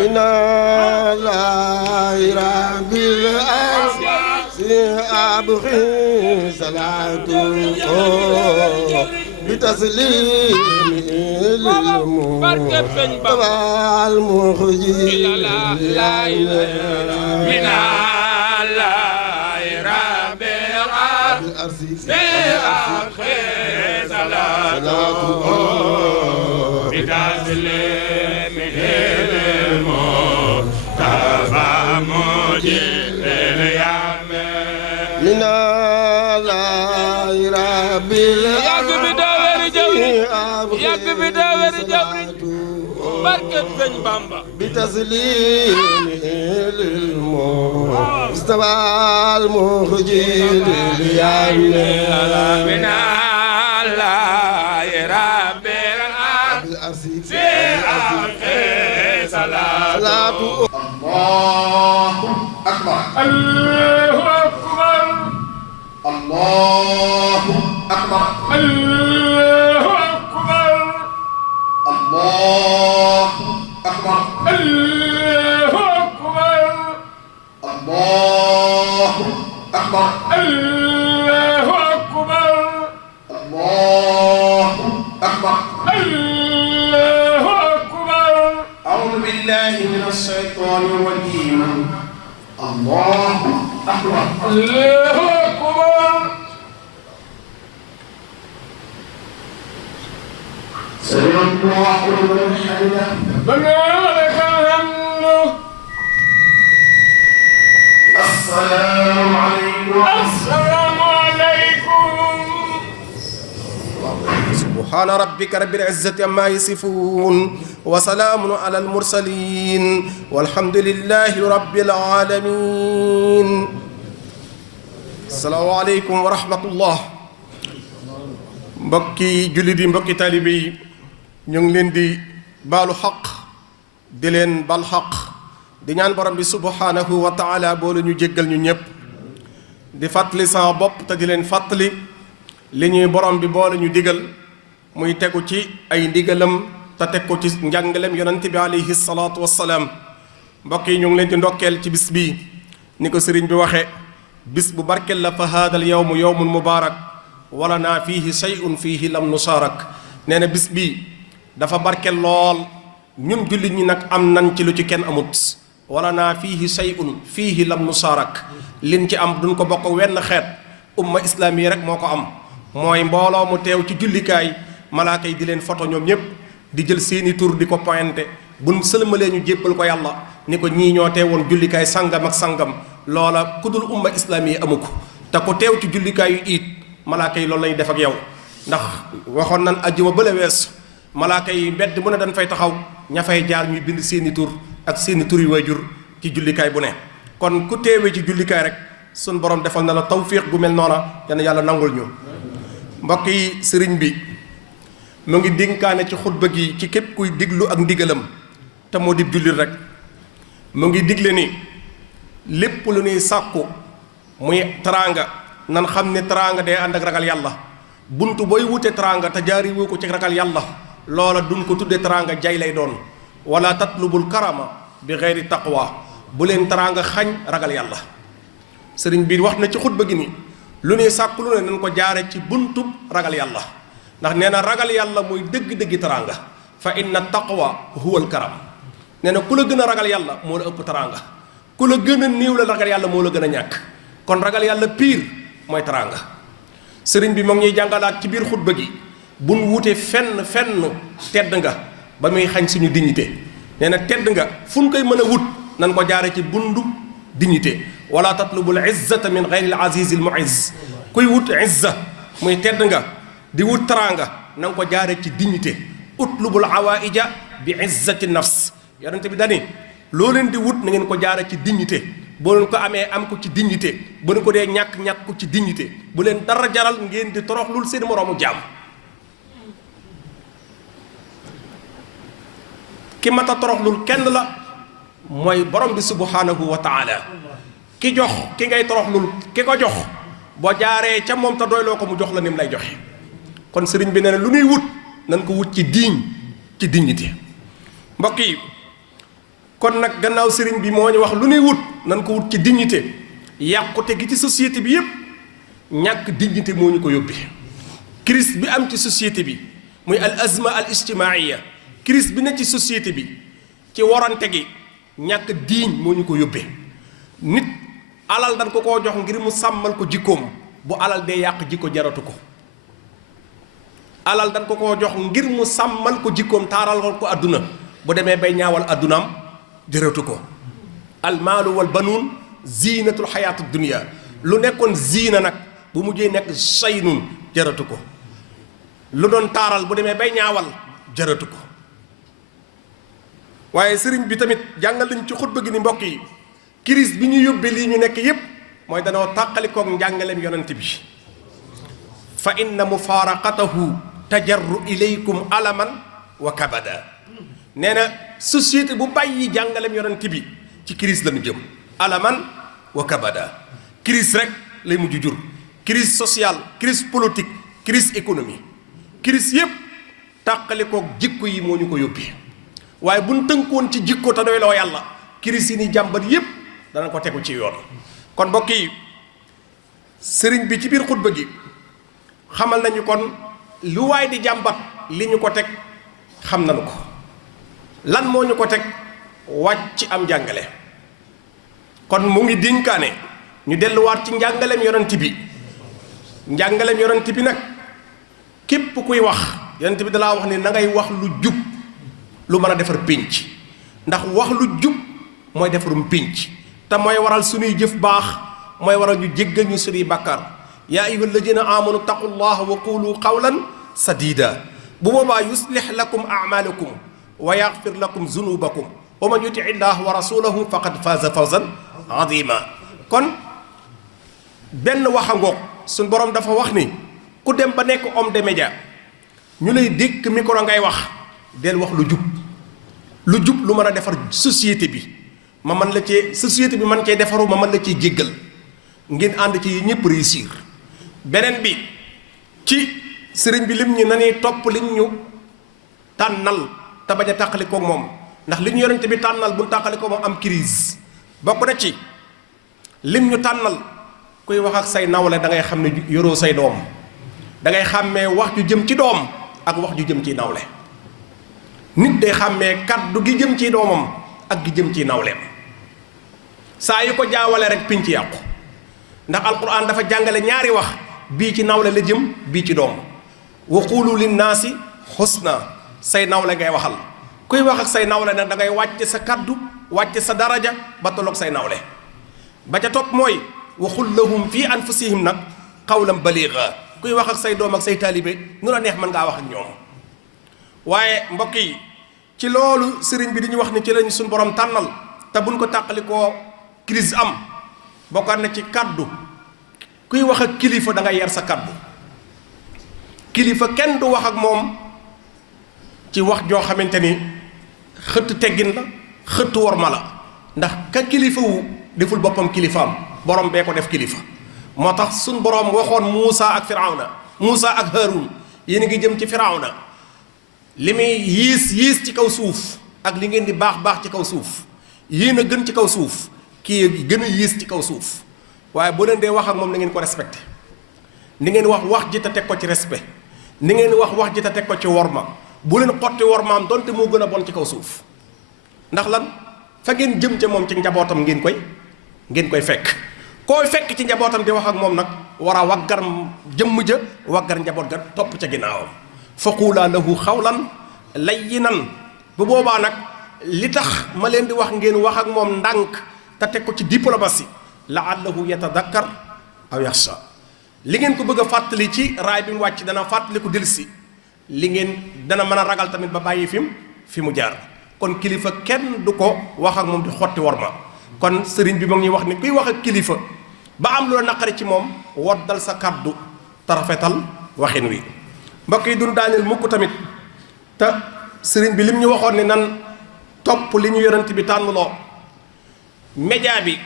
من الله رب العرش أبغي صلاته بتسليم للمصطفى المخجل لا إله من الله رب العرش أبغي صلاته بتسليم للمصطفى المخجل من الله رب العالمين بتسليم للمصطفى المخجل من الله رب العالمين صلاة الله أكبر الله أكبر الله أكبر الله أكبر الله أكبر الله أكبر الله أكبر الله أكبر الله أكبر الله أكبر أعوذ بالله من الشيطان الرجيم الله أكبر الله أكبر سمع الله لمن حمده ربنا لك الحمد السلام عليكم السلام عليكم سبحان ربك رب العزة عما يصفون وسلام على المرسلين والحمد لله رب العالمين السلام عليكم ورحمة الله mbokki jullit yi mbokki taalibe yi ñu ngi leen di baalu xaq di leen bal xaq di ñaan borom bi subhanahu wa taala boole ñu jéggal ñu ñëpp di fàttali sama bopp te di leen fàttali li ñuy borom bi boole ñu digal muy tegu ci ay ndigalam te teg ko ci njàngalem yonent bi alayhi salaatu wassalaam mbokk yi ñu ngi leen di ndokkeel ci bis bii ni ko sëriñ bi waxe bis bu barkel la fa haadal yawmu yawmun mubaarak wala naa fiihi shay'un fiihi lam nusaarak nee na bis bii dafa barkel lool ñun jullit ñi nag am nan ci lu ci kenn amut wala naa fiihi shay'un fiihi lam nusaarak liñ ci am duñ ko bokk wenn xeet umma islaami rek moo ko am mooy mbooloo mu teew ci jullikaay malaaka yi di leen photo ñoom ñëpp di jël seeni tur di ko pointé buñ sëlmalee ñu jébbal ko yàlla ni ko ñii ñoo teewoon jullikaay sangam ak sangam loola ku dul umma islaami yi amu ko te ku teew ci jullikaayu iit malaaka yi loolu lañu def ak yow ndax waxoon nan ajjuma bële weesu malaaka yi mbedd mu ne dañ fay taxaw ña fay jaar ñuy bind seeni tur ak seeni tur yu waajur ci jullikaay bu ne kon ku teewee ci jullikaay rek sun borom defal na la tawfiq gu mel noona yal yàlla nangul ñu mbokk yi sëriñ bi mu ngi dénkaane ci xutba gi ci képp kuy diglu ak ndigalam te moo di jullit rek mu ngi digle ni lépp lu ñuy sàkku muy teraanga nan xam ne teraanga day ànd ak ragal yàlla buntu booy wute teraanga te jaari woo ko ci ragal yàlla loola duñ ko tuddee teraanga jay lay doon wala tatlubul karama bi xeyri taqwa bu leen teraanga xañ ragal yàlla sëriñ bi wax na ci xutba gi ni lu ñuy sàkku lu ne nañ ko jaare ci buntu ragal yàlla ndax nee na ragal yàlla mooy dëgg-dëggi teraanga fa inna taqwa huwal karam nee na ku la gën a ragal yàlla moo la ëpp teraanga ku la gën a néew la ragal yàlla moo la gën a ñàkk kon ragal yàlla piir mooy teraanga sëriñ bi moo ngi ñuy jàngalaat ci biir xutba gi buñ wute fenn tedd nga ba muy xañ suñu dignité nee na tedd nga fu ñu koy mën a wut nan ko jaare ci bundu dignité wala tatlubul izzata min ghayril azizil mu'izz kuy wut izza muy tedd nga di wut teraanga na nga ko jaare ci dignité utlubul awaija bi izzati nafs yonente bi dani loo leen di wut na ngeen ko jaare ci dignité boo leen ko amee am ko ci dignité bu leen ko dee ñàkk ko ci dignité bu leen dara jaral ngeen di toroxlul seen moroomu jaam ki mat a toroxlul kenn la mooy borom bi subhanahu wa taala ki jox ki ngay toroxlul ki ko jox boo jaaree ca moom te doyloo ko mu jox la ni mu lay joxe kon sëriñ bi nee na lu ñuy wut nan ko wut ci diiñ ci dignité mbokk yi kon nag gannaaw sëriñ bi moo ñu wax lu nuy wut nan ko wut ci dignité yàqute gi ci société bi yépp ñàkk dignité moo ñu ko yóbbee crise bi am ci société bi muy al azma al ijtimaaiya crise bi ne ci société bi ci warante gi ñàkk diiñ moo ñu ko yóbbee nit alal dañ ko koo jox ngir mu sàmmal ko jikkoom bu alal dee yàq jikko jaratu ko alal dañ ko koo jox ngir mu sàmmal ko jikkoom taaral ko àdduna bu demee bay ñaawal àddunaam jaratu ko almaalu wal banuun ziinatul xayaatu dunia lu nekkoon ziina nag bu mujjee nekk saynun jaratu ko lu doon taaral bu demee bay ñaawal jaratu ko waaye sëriñ bi tamit jàngal nañ ci xutba gi ni mbokk yi crise bi ñu yóbbee lii ñu nekk yépp mooy danoo tàqalikoog njàngaleem yonent bi fa inna mufaaraqatahu tajarru ilaykum alaman wa kabada nee na société bu bàyyi jàngaleem yonent bi ci crise lañu jëm alaman wa kabada crise rek lay mujj jur crise sociale crise politique crise économie crise yépp tàqalikoog jikko yi moo ñu ko yóbbee waaye buñ tënkoon ci jikko te doyloo yàlla crise yi ni jàmbat yépp dana ko tegu ci yoon kon mbokk yi sëriñ bi ci biir xutba gi xamal nañu kon lu waay di jàmbat li ñu ko teg xam nañu ko lan moo ñu ko teg wàcc am njàngale kon mu ngi dénkaane ñu delluwaat ci njàngaleem yonent bi njàngaleem yonent bi nag képp kuy wax yonent bi dalaa wax ni na ngay wax lu jub lu mën a defar pénc ndax wax lu jub mooy defarum pénc te mooy waral suñuy jëf baax mooy waral ñu jéggal ñu suñuy bàkkaar yaa ayyuha alladina amanu taqullaha wa qulu qawlan sadida bu boobaa yuslih lakum amalakum wa yaxfir lakum zunubakum wa man yuti illah wa rasulahu faqad faza fawzan azima kon benn wax a ngoog suñ boroom dafa wax ni ku dem ba nekk homme de média ñu lay dékk micro ngay wax del wax lu jub lu mën a defar société bi ma mën la cee société bi man cee defaru ma mën la cee jéggal ngeen ànd ci ñëpp réussir beneen bi ci sëriñ bi lim ñu na ni topp liñ ñu tànnal te bañ a tàqali koog moom ndax li ñu yonente bi tànnal bu tàqali koog moom am crise bokk na ci lim ñu tànnal kuy wax ak say nawle da ngay xam ne yoroo say doom da ngay xàmmee wax ju jëm ci doom ak wax ju jëm ci nawle nit day xàmmee kaddu gi jëm ci doomam ak gi jëm ci nawleem saa yu ko jaawale rek pinc yàqu ndax alquran dafa jàngale ñaari wax bii ci nawle la jëm bii ci doom wa qulu linnaasi xusna say nawle ngay waxal kuy wax ak say nawle nag da ngay wàcce sa kaddu wàcce sa daraja ba tolloog say nawle ba ca topp mooy waxul lahum fii anfusihim nag qawlan baliga kuy wax ak say doom ak say taalibe nu la neex mën ngaa wax ak ñoom waaye mbokk yi ci loolu sëriñ bi di ñu wax ni ci lañu suñu borom tànnal te buñ ko tàqalikoo crise am bokkaat na ci kaddu kuy wax ak kilifa da ngay yar sa kaddu kilifa kenn du wax ak moom ci wax joo xamante ni xëtt teggin la xëtt worma la ndax ka kilifa wu deful boppam kilifaam borom bee ko def kilifa moo tax suñ borom waxoon Muusa ak Firawna Muusa ak Haarun yéen a ngi jëm ci Firawna li muy yiis ci kaw suuf ak li ngeen di baax ci kaw suuf yéen a gën ci kaw suuf kii gën a yiis ci kaw suuf waaye boo leen dee wax ak moom na ngeen ko respecté ni ngeen wax ji te teg ko ci respect ni ngeen wax ji te teg ko ci worma bu leen xotti wormaam donte moo gën a bon ci kaw suuf ndax lan fa ngeen jëm ca moom ci njabootam ngeen koy fekk kooy fekk ci njabootam di wax ak moom nag war a waggar jëmm ja waggar njaboot ga topp ca ginnaawam faquulaa lahu xawlan layyinan bu boobaa nag li tax ma leen di wax ngeen wax ak moom ndànk te teg ko ci diplomatie laallahu yatadakkar aw yaxsha li ngeen ko bëgg a fàttali ci raay bi mu wàcc dana fàttali ko delsi li ngeen dana mën a ragal tamit ba bàyyi fi mu jaar kon kilifa kenn du ko wax ak moom di xotti worma kon sëriñ bi ma ngi wax ni kuy wax ak kilifa ba am lu la naqari ci moom woddal sa kàddu te rafetal waxin wi mbokk yi duñ daaneel mukk tamit te sëriñ bi lim ñu waxoon ni nan topp li ñu yonent bi tànnuloo média bi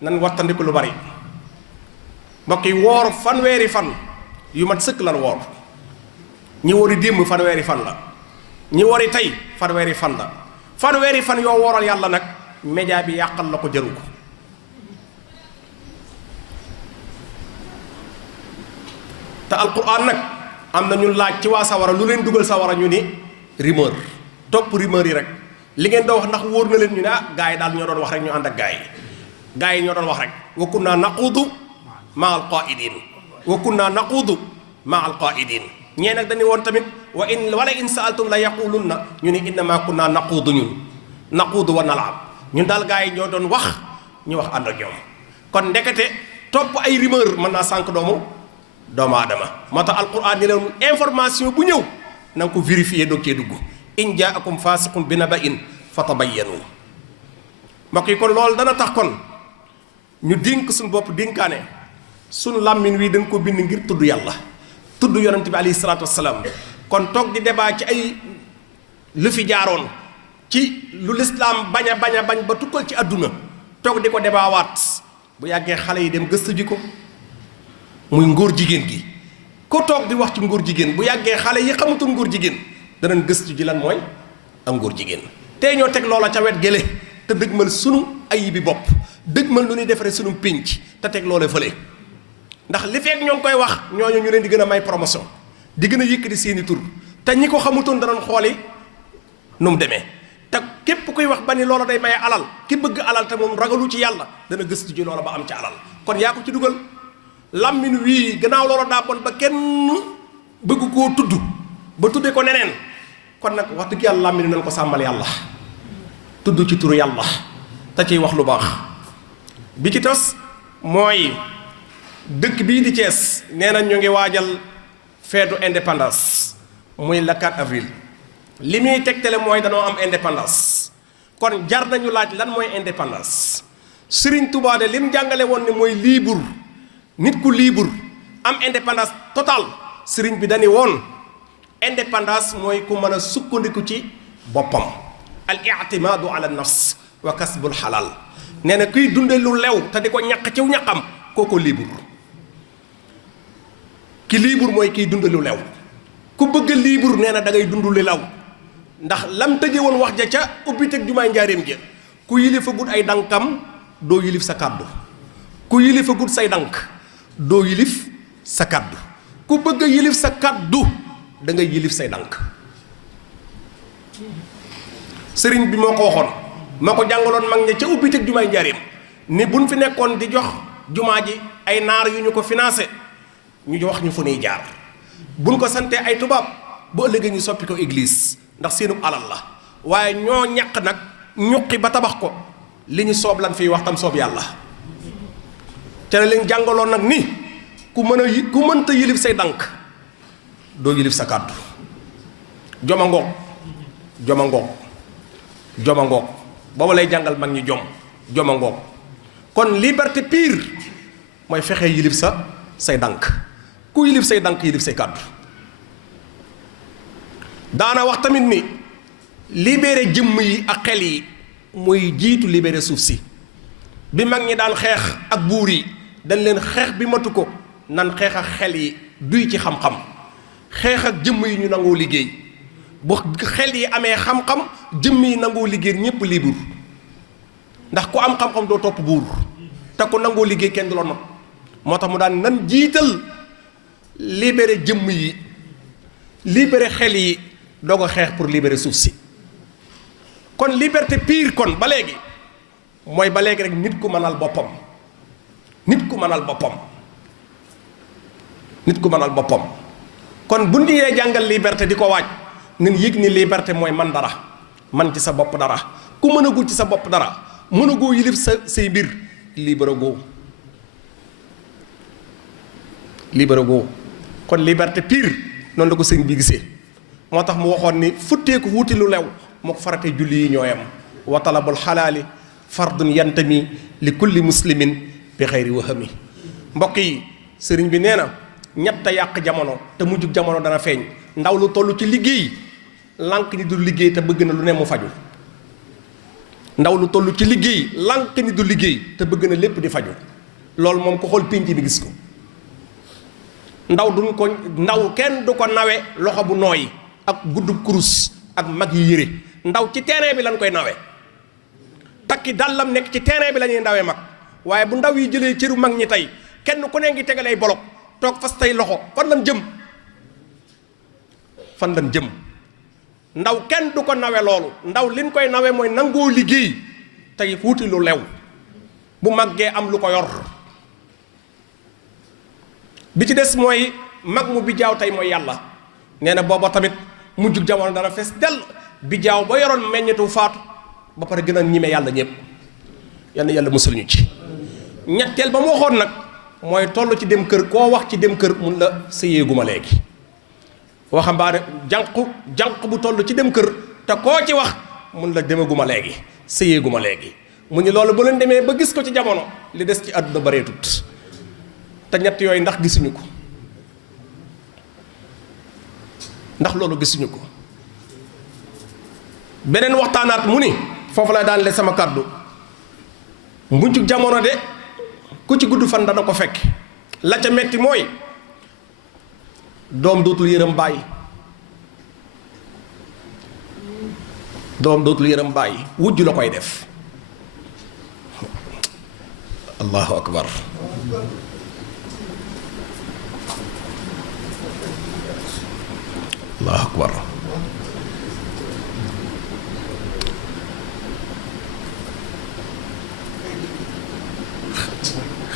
nan wattandiku lu bari mbokk yi woor fanweeri fan yu mat sëkk lan woor ñi wori démb fanweeri fan la ñi wori tey fanweeri fan la fanweeri fan yoo wooral yàlla nag média bi yàqal la ko jaru ko te alquran nag am na ñun laaj ci waa sawara lu leen dugal sawara ñu ni rumeur topp rumeur yi rek li ngeen doon wax ndax wóor na leen ñu ne ah gars yi daal ñoo doon wax rek ñu ànd ak gars yi ñoo doon wax rek wa kunna naquudu maa alqaidin wa kunna naquudu maa alqaidin ñee nag dañu woon tamit wala in saaltum la yaqulunna ñu ni innama kunna naquudu wa nalaab ñun daal gars yi ñoo doon wax ñu wax ànd ak ñoom kon ndekete topp ay rumeur mën naa sànq doomu aadama moo tax alquran ni leen information bu ñëw na nga ko vérifier doog cee dugg in jaakum fasiqun bi naba'in fatabayyanu mbokk yi kon loolu dana tax kon ñu dénk suñu bopp dénkaane suñu làmmiñ wi dañ ko bind ngir tudd yàlla tudd yonent bi alayhi salaatu wassalaam kon toog di débat ci ay lu fi jaaroon ci lu lislaam bañ ba tukkal ci àdduna toog di ko débat waat bu yàggee xale yi dem gëstu ji ko muy ngóor jigéen gi ko toog di wax ci ngóor jigéen bu yàggee xale yi xamutul ngóor jigéen danañ gëstu ji lan mooy am ngóor jigéen tey ñoo teg loola ca wet gële te dëgmal sunu ayibi bopp dëgmal lu ñuy defaree sunu pénc te teg loola fële ndax li fekk ñoo ngi koy wax ñooñu ñu leen di gën a may promotion di gën a yëkkati seeni tur te ñi ko xamutoon danañ xooli nu mu demee te képp kuy wax ba ni loola day maye alal ki bëgg alal te moom ragalu ci yàlla dana gëstu ji loola ba am ci alal kon yaa ko ci dugal làmmiñ wii gannaaw loola daa bon ba kenn bëgg koo tudd ba tuddee ko neneen kon nag wax dëgg yàlla làmmiñ nañ ko sàmmal yàlla tudd ci turu yàlla te ciy wax lu baax bi ci tos mooy dëkk bii di Thiès nee na ñu ngi waajal feetu indépendance muy le 4 avril li muy tegtale mooy danoo am indépendance kon jar nañu laaj lan mooy indépendance Serigne Touba de lim jàngale woon ne mooy libre nit ku libre am indépendance totale Serigne bi dañu woon indépendance mooy ku mën a sukkandiku ci boppam al i'timaadu ala nafs wa kasbul xalaal nee na kuy dunde lu lew te di ko ñaq ciw ñaqam kooko libre ki libre mooy kiy dunde lu lew ku bëgg libre nee na da ngay dund lu lew ndax lam tëje woon wax ja ca ubbiteg jumaay njaareem ja ku yilifagut ay dankam doo yilif sa kàddu ku yilifagut say dank doo yilif sa kàddu ku bëgg a yilif sa kàddu da ngay yilif say dank sëriñ bi moo ko waxoon moo ko jàngaloon mag ña ca ubbiteg jumaay njaareem ni buñ fi nekkoon di jox jumaa ji ay naar yu ñu ko financé ñu wax ñu fu nuy jaar buñ ko santee ay tubaab bu ëllëgee ñu soppi ko église ndax seenub alal la waaye ñoo ñaq nag ñuqi ba tabax ko li ñu soob lan fiy wax tam soob yàlla ca leen jàngaloon nag ni ku mënta yilif say dank doo yilif sa kàddu joma ngoog booba lay jàngal mag ñi joma ngoog kon liberté pire mooy fexe yilif say dank ku yilif say dank yilif say kàddu daana wax tamit ni libéré jëmm yi ak xel yi muy jiitu libéré suuf si bi mag ñi daan xeex ak buur yi dañ leen xeex bi matu ko nan xeex ak xel yi duy ci xam-xam xeex ak jëmm yi ñu nangoo liggéey bu xel yi amee xam-xam jëmm yi nangoo liggéey ñépp libre ndax ku am xam-xam doo topp buur te ku nangoo liggéey kenn du la not moo tax mu daan nan jiital libéré jëmm yi libéré xel yi doog a xeex pour libérer suuf si kon liberté pire kon ba léegi mooy ba léegi rek nit ku mënal boppam kon bu ñu dee jàngal liberté di ko waaj nañ yëg ni liberté mooy man dara man ci sa bopp dara ku mënagul ci sa bopp dara mënagoo yilif say mbir libre goo kon liberté pire noonu la ko sëñ bi gisee moo tax mu waxoon ni futteeku wuti lu lew moo ko faratee julli yi ñooyam wa talabul xalaali fardun yantami li kulli muslimin bi xayri wahami mbokk yi sëriñ bi nee na ñett a yàq jamono te mujjug jamono dana feeñ ndaw lu toll ci liggéey lànk ni du liggéey te bëgg na lu ne mu faju ndaw lu toll ci liggéey lànk ni du liggéey te bëgg na lépp di faju loolu moom ko xool pénc bi gis ko ndaw kenn du ko nawe loxo bu nooy ak guddub kurus ak mag yi yére ndaw ci terrain bi lañ koy nawe takki dàllam nekk ci terrain bi la ñuy ndawee mag waaye bu ndaw yi jëlee cëru mag ñi tey kenn ku ne ngi tegalay bolok toog fas tey loxo fan lañ jëm fan lañ jëm ndaw kenn du ko nawe loolu ndaw liñ koy nawe mooy nangoo liggéey tey wuti lu lew bu màggee am lu ko yor bi ci des mooy mag mu bijaaw tey mooy yàlla nee na booba tamit mujjug jamono dana fees dell bijaaw ba yoroon meññetu faatu ba pare gën a ñime yàlla ñëpp yal na yàlla musul ñu ci ñetteel ba mu waxoon nag mooy toll ci dem kër koo wax ci dem kër mun la sëyeeguma léegi waxambaane jànq bu toll ci dem kër te koo ci wax mun la demaguma léegi sëyeeguma léegi mu ñu loolu bu leen demee ba gis ko ci jamono li des ci àdduna bareetut te ñett yooyu ndax gisuñu ko ndax loolu gisuñu ko beneen waxtaanaat mu ni foofu lay daan le sama kàddu mujj jamono de ku ci gudd fan dana ko fekk la ca metti mooy doom dootul yërëm bàyyi doom dootul yërëm bàyyi wujj la koy def allahu akbar allahu akbar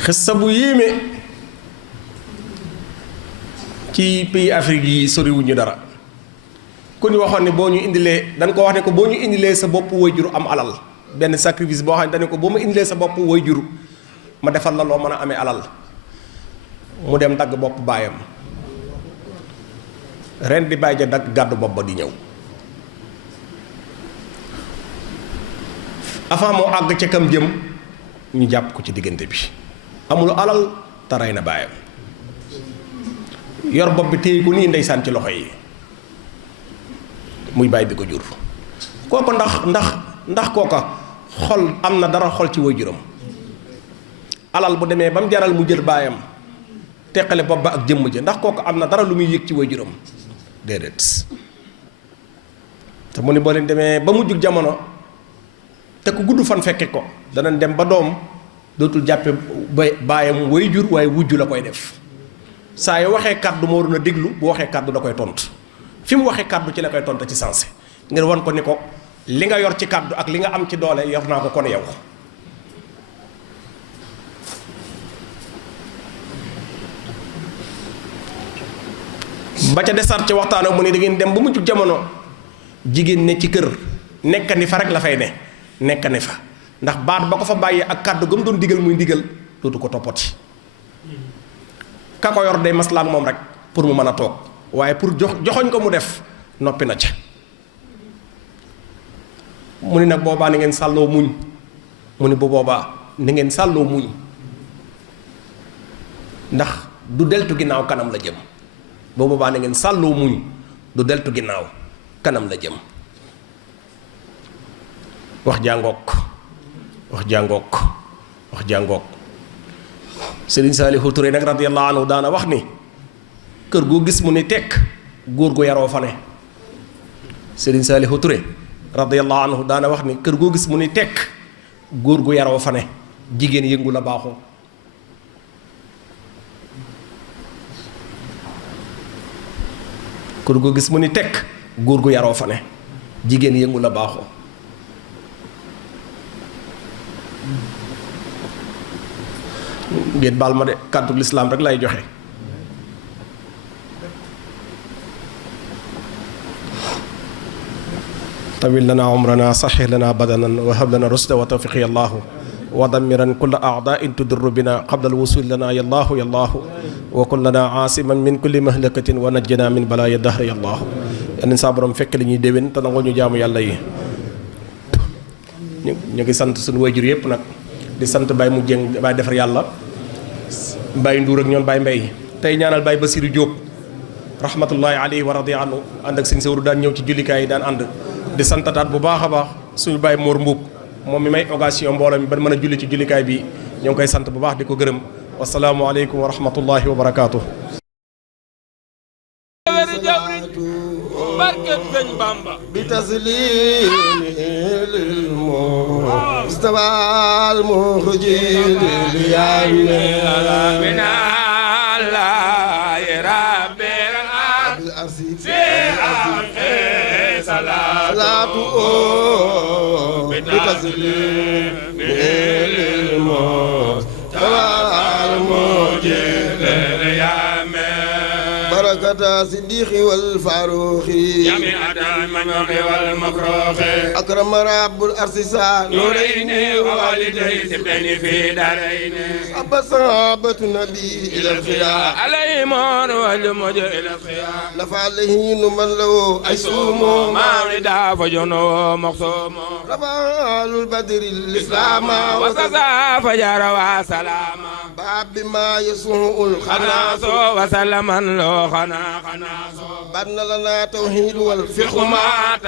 xissa bu yéeme ci pays Afrique yi soriwuñu dara ku ñu waxoon ne boo ñu indilee dañ ko wax ne ko boo ñu indilee sa bopp waajur am alal benn sacrifice boo xam ne dañ ko boo ma indilee sa bopp waajur ma defal la loo mën a amee alal mu dem dagg bopp baayam ren di bàyyi ja dagg gàddu bopp ba di ñëw avant moo àgg ca kam jëm ñu jàpp ko ci diggante bi amul alal te rey na baayam yor bopp bi téye ko nii ndeysaan ci loxo yi muy bàyyi bi ko jur kooku ndax kooka xol am na dara xol ci waajuram alal bu demee ba mu jaral mu jël baayam teqale bopp ba ak jëmm ja ndax kooku am na dara lu muy yëg ci waajuram déedéet te mu ni boo leen demee ba mu jug jamono te ku gudd fan fekke ko danañ dem ba doom dootul jàppe baayam waajur waaye wujj la koy def saa yu waxee kàddu moo waroon a déglu bu waxee kàddu da koy tontu fi mu waxee kàddu ci la koy tontu ci sensé ngir wan ko ni ko li nga yor ci kàddu ak li nga am ci doole yor naa ko kon yow ba ca desar ci waxtaan ak mu ne da ngeen dem ba mu jug jamono jigéen ne ci kër nekk ni fa rek la fay ne nekk ne fa ndax baat ba ko fa bàyyee ak kàddu ga mu doon digal muy digal dootu ko toppati ka ko yor day maslaa ak moom rek pour mu mën a toog waaye pour joxoñ ko mu def noppi na ca mu ni nag boobaa ni ngeen sàlloo muñ mu ni bu boobaa ni ngeen sàlloo muñ ndax du deltu ginnaaw kanam la jëm bu boobaa ni ngeen sàlloo muñ du deltu ginnaaw kanam la jëm wax jàngook wax jàngook wax jàngook Sëriñ Saalihu Ture nag radiyallahu anhu daana wax ni kër goo gis mu ni tekk góor gu yaroo fa ne Sëriñ Saalihu Ture radiyallahu anhu daana wax ni kër goo gis mu ni tekk góor gu yaroo fa ne jigéen yëngu la baaxoo kër goo gis mu ni tekk góor gu yaroo fa ne jigéen yëngu la baaxoo ngeen baal ma de kàddu lislaam rek lay joxe tawil lana umrana saxix lana badanan wa hab lana rusda wa tawfiq ya allahu wa damiran kulla aadain tudirru bina qabla alwusul lana ya allahu ya allahu wa kun lana aasiman min kulli mahlakatin wa najjana min balaya dahri ya allahu yeneen saa borom fekk li ñuy déwén te nangoo ñu jaamu yàlla yi ñu ngi sant suñu wayjur yëpp nag di sant Baye mu jëng Baye defar yàlla Baye Ndour ak ñoom Baye Mbay tey ñaanal Baye Basiru Jóob rahmatullahi alayhi wa radiya anhu ànd ak sëñ Sawru daan ñëw ci jullikaay yi daan ànd di santataat bu baax a baax suñu Baye Mor Mbuub moom mi may occasion mbooloo mi ba mën a julli ci jullikaay bi ñoo ngi koy sant bu baax di ko gërëm wasalaamu aleykum wa rahmatullahi wa barakaatu. barke Sëñ Bamba بتسليمه للمصطفى المخرج لليمين من الله رب الأرض صلاة بتسليمه للمصطفى المخرج بركة الصديق والفاروق جميع المنوق والمكروه أكرم رب الأرسسان نورين ووالدين سبتين في دارين أبا صحابة النبي إلى الخيار عليهم والمج إلى الخيار نفع له من له أيسوم ما ردى فجنو مقسوم رفع البدر الإسلام وسسا فجر وسلام باب ما يسوء الخناس خناس وسلما له خناس بن لنا توحيد والفقه فقه ما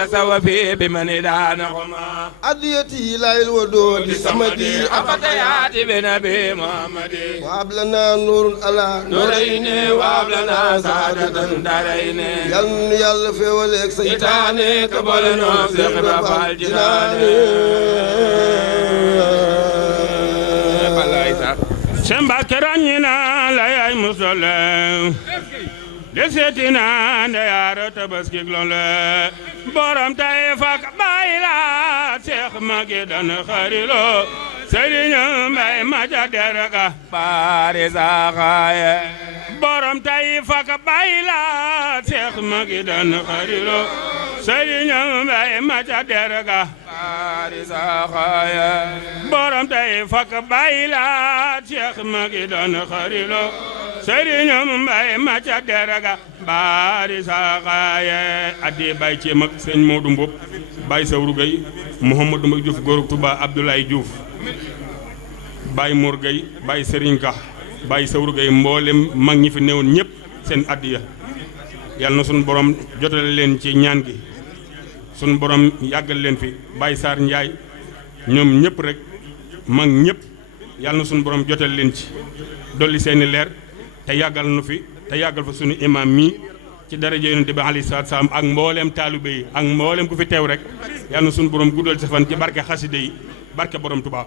تسوى فيه بمن دانهما أديتي لا الودود سمدي أفتيات بنبي محمد وهب لنا نور على نورين وهب لنا سعادة دارين يل في ولك سيطاني قبل نفسك رفع الجنان سمبا كرانينا لا يا مسلم لسيتنا نيار تبسكي غلول بورم تايفك بايلا شيخ ماكيدان خاريلو سيرين ماي ماجا درغا باريزا خاي بورم تايفك بايلا شيخ ماكيدان خاريلو سيرين ماي ماجا درغا باريزا خاي بورم تايفك بايلا شيخ ماكيدان خاريلو سيرين ماي ماجا درغا baari saxaaye addi bay ci mag sëñ Modou Mbop Baye Sawru Gueye Mouhamadou Mbay Diouf Góorug Touba Abdoulaye Diouf Baye Mor Gueye Baye Serigne Ka Baye Sawru Gueye mboolem mag ñi fi newoon ñëpp seen addiya yàlla na suñu borom jotale leen ci ñaan gi suñu borom yàggal leen fi Baye Sarr Ndiaye ñoom ñëpp rek mag ñëpp yàlla na suñu borom jotale leen ci dolli seeni leer te yàggal nu fi te yàggal fa sunu imam mi ci daraja yonent bi alayhi salaatu salaam ak mboolem taalibe yi ak mboolem ku fi teew rek yàlla na sunu borom guddal sa fan ci barke xaside yi barke borom Tuubaa